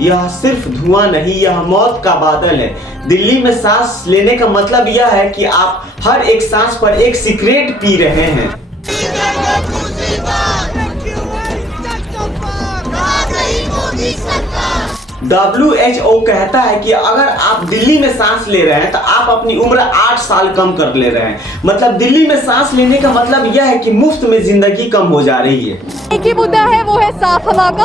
यह सिर्फ धुआं नहीं, यह मौत का बादल है। दिल्ली में सांस लेने का मतलब यह है कि आप हर एक सांस पर एक सिगरेट पी रहे हैं। WHO कहता है कि अगर आप दिल्ली में सांस ले रहे हैं तो आप अपनी उम्र 8 साल कम कर ले रहे हैं। मतलब दिल्ली में सांस लेने का मतलब यह है कि मुफ्त में जिंदगी कम हो जा रही है। एक ही मुद्दा है, वो है साफ हवा का,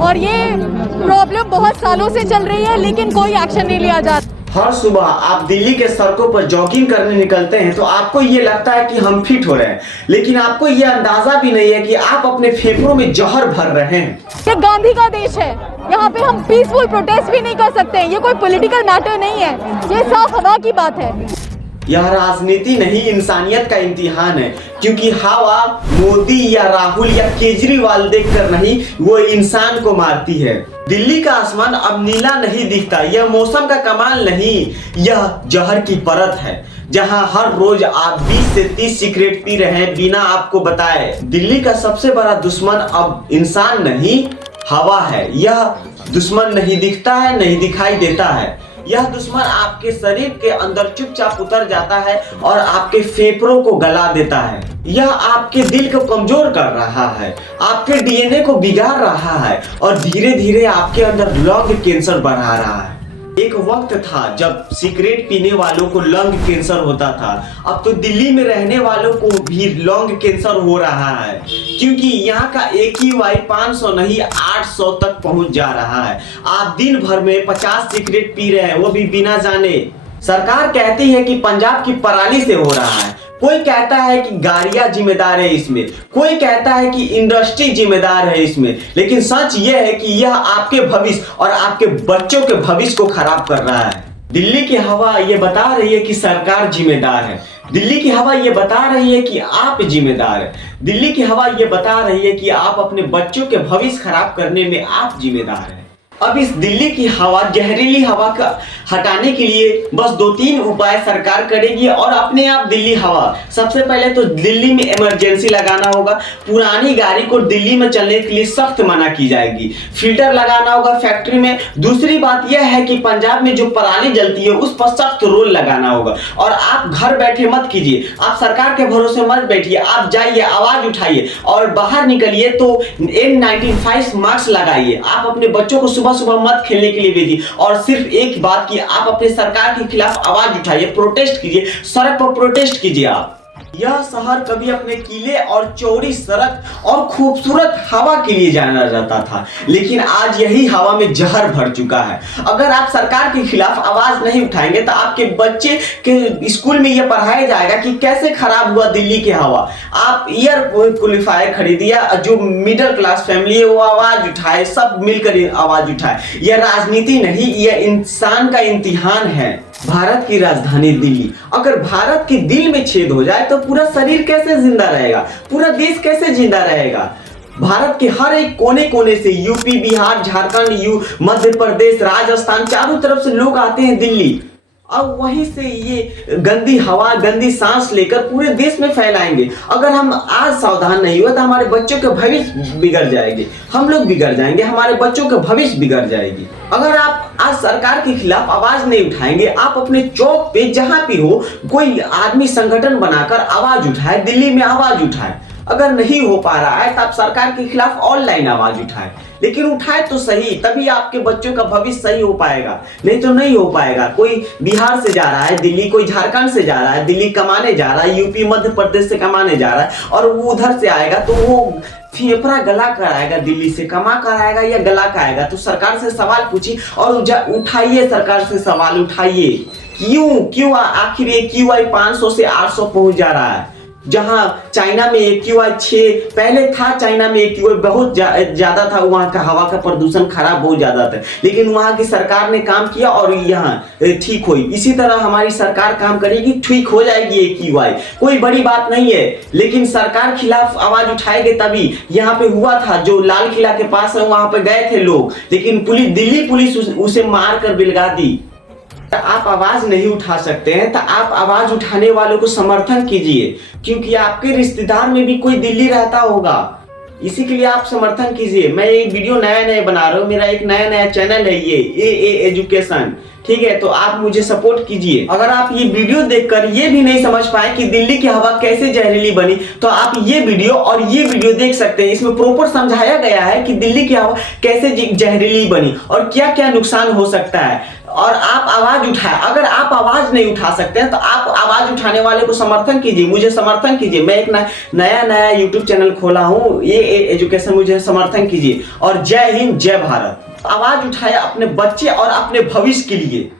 और ये प्रॉब्लम बहुत सालों से चल रही है लेकिन कोई एक्शन नहीं लिया जाता। हर सुबह आप दिल्ली के सड़कों पर जॉगिंग करने निकलते हैं तो आपको ये लगता है कि हम फिट हो रहे हैं, लेकिन आपको ये अंदाजा भी नहीं है कि आप अपने फेफड़ों में जहर भर रहे हैं। ये गांधी का देश है, यहाँ पे हम पीसफुल प्रोटेस्ट भी नहीं कर सकते। ये कोई पॉलिटिकल मैटर नहीं है, ये साफ हवा की बात है। यह राजनीति नहीं, इंसानियत का इम्तिहान है, क्योंकि हवा मोदी या राहुल या केजरीवाल देखकर नहीं, वो इंसान को मारती है। दिल्ली का आसमान अब नीला नहीं दिखता, यह मौसम का कमाल नहीं, यह जहर की परत है, जहां हर रोज आप 20 से 30 सिगरेट पी रहे हैं बिना आपको बताए। दिल्ली का सबसे बड़ा दुश्मन अब इंसान नहीं, हवा है। यह दुश्मन नहीं दिखता है, नहीं दिखाई देता है। यह दुश्मन आपके शरीर के अंदर चुपचाप उतर जाता है और आपके फेफड़ों को गला देता है। यह आपके दिल को कमजोर कर रहा है, आपके DNA को बिगाड़ रहा है और धीरे धीरे आपके अंदर लंग कैंसर बढ़ा रहा है। एक वक्त था जब सिगरेट पीने वालों को लंग कैंसर होता था, अब तो दिल्ली में रहने वालों को भी लंग कैंसर हो रहा है, क्योंकि यहाँ का AQI 500 नहीं 800 तक पहुंच जा रहा है। आप दिन भर में 50 सिगरेट पी रहे हैं, वो भी बिना जाने। सरकार कहती है कि पंजाब की पराली से हो रहा है, कोई कहता है कि गाड़ियां जिम्मेदार है इसमें, कोई कहता है कि इंडस्ट्री जिम्मेदार है इसमें, लेकिन सच यह है कि यह आपके भविष्य और आपके बच्चों के भविष्य को खराब कर रहा है। दिल्ली की हवा ये बता रही है कि सरकार जिम्मेदार है, दिल्ली की हवा ये बता रही है कि आप जिम्मेदार है, दिल्ली की हवा ये बता रही है कि आप अपने बच्चों के भविष्य खराब करने में आप जिम्मेदार हैं। अब इस दिल्ली की हवा, जहरीली हवा का हटाने के लिए बस 2-3 उपाय सरकार करेगी और अपने आप दिल्ली हवा। सबसे पहले तो दिल्ली में इमरजेंसी लगाना होगा, पुरानी गाड़ी को दिल्ली में चलने के लिए सख्त मना की जाएगी, फिल्टर लगाना होगा फैक्ट्री में। दूसरी बात यह है कि पंजाब में जो पराली जलती है उस पर सख्त रोल लगाना होगा। और आप घर बैठे मत कीजिए, आप सरकार के भरोसे मत बैठिए, आप जाइए, आवाज उठाइए और बाहर निकलिए तो N95 मास्क लगाइए। आप अपने बच्चों को सुबह सुबह मत खेलने के लिए भेजिए और सिर्फ एक बात की, आप अपने सरकार के खिलाफ आवाज उठाइए, प्रोटेस्ट कीजिए, सड़क पर प्रोटेस्ट कीजिए। आप यह शहर कभी अपने किले और चौड़ी सड़क और खूबसूरत हवा के लिए जाना जाता था, लेकिन आज यही हवा में जहर भर चुका है। अगर आप सरकार के खिलाफ आवाज नहीं उठाएंगे तो आपके बच्चे के स्कूल में यह पढ़ाया जाएगा कि कैसे खराब हुआ दिल्ली की हवा। आप एयर प्यूरिफायर खरीदिए, जो मिडिल क्लास फैमिली है वो आवाज उठाए, सब मिलकर आवाज उठाए। यह राजनीति नहीं, यह इंसान का इम्तिहान है। भारत की राजधानी दिल्ली, अगर भारत के दिल में छेद हो जाए तो पूरा शरीर कैसे जिंदा रहेगा, पूरा देश कैसे जिंदा रहेगा। भारत के हर एक कोने कोने से, यूपी, बिहार, झारखंड, मध्य प्रदेश, राजस्थान, चारों तरफ से लोग आते हैं दिल्ली। अब वहीं से ये गंदी हवा, गंदी सांस लेकर पूरे देश में फैलाएंगे। अगर हम आज सावधान नहीं हुए तो हमारे बच्चों के भविष्य बिगड़ जाएंगे, हम लोग बिगड़ जाएंगे, हमारे बच्चों के भविष्य बिगड़ जाएगी। अगर आप आज सरकार के खिलाफ आवाज नहीं उठाएंगे, आप अपने चौक पे जहां भी हो कोई आदमी संगठन बनाकर आवाज उठाए, दिल्ली में आवाज उठाए। अगर नहीं हो पा रहा है तो आप सरकार के खिलाफ ऑनलाइन आवाज उठाए, लेकिन उठाए तो सही, तभी आपके बच्चों का भविष्य सही हो पाएगा, नहीं तो नहीं हो पाएगा। कोई बिहार से जा रहा है दिल्ली, कोई झारखंड से जा रहा है दिल्ली कमाने जा रहा है, यूपी मध्य प्रदेश से कमाने जा रहा है और वो उधर से आएगा तो वो फेफड़ा गला कर आएगा, दिल्ली से कमा कर आएगा या गला कर आएगा। तो सरकार से सवाल पूछिए और उठाइए, सरकार से सवाल उठाइए, क्यों आखिर AQI 500 से 800 पहुंच जा रहा है। जहां चाइना में AQI 6 पहले था, चाइना में AQI बहुत ज्यादा था, वहां का हवा का प्रदूषण खराब बहुत ज्यादा था, लेकिन वहां की सरकार ने काम किया और यहाँ ठीक हुई। इसी तरह हमारी सरकार काम करेगी, ठीक हो जाएगी AQI, कोई बड़ी बात नहीं है। लेकिन सरकार खिलाफ आवाज उठाएंगे तभी। यहाँ पे हुआ था, जो लाल किला के पास है वहां पे गए थे लोग, लेकिन दिल्ली पुलिस उसे मार कर बिलगा दी। आप आवाज नहीं उठा सकते हैं तो आप आवाज उठाने वालों को समर्थन कीजिए, क्योंकि आपके रिश्तेदार में भी कोई दिल्ली रहता होगा। इसी के लिए आप समर्थन कीजिए। मैं ये वीडियो नया नया बना रहा हूँ, मेरा एक नया नया चैनल है ये ए एजुकेशन, ठीक है। तो आप मुझे सपोर्ट कीजिए। अगर आप ये वीडियो देखकर ये भी नहीं समझ पाए कि दिल्ली की हवा कैसे जहरीली बनी, तो आप ये वीडियो और ये वीडियो देख सकते हैं। इसमें प्रॉपर समझाया गया है कि दिल्ली की हवा कैसे जहरीली बनी और क्या क्या नुकसान हो सकता है। और आप आवाज उठाए, अगर आप आवाज नहीं उठा सकते हैं तो आप आवाज उठाने वाले को समर्थन कीजिए, मुझे समर्थन कीजिए। मैं एक नया यूट्यूब चैनल खोला हूँ ये एजुकेशन, मुझे समर्थन कीजिए। और जय हिंद, जय भारत। आवाज उठाए अपने बच्चे और अपने भविष्य के लिए।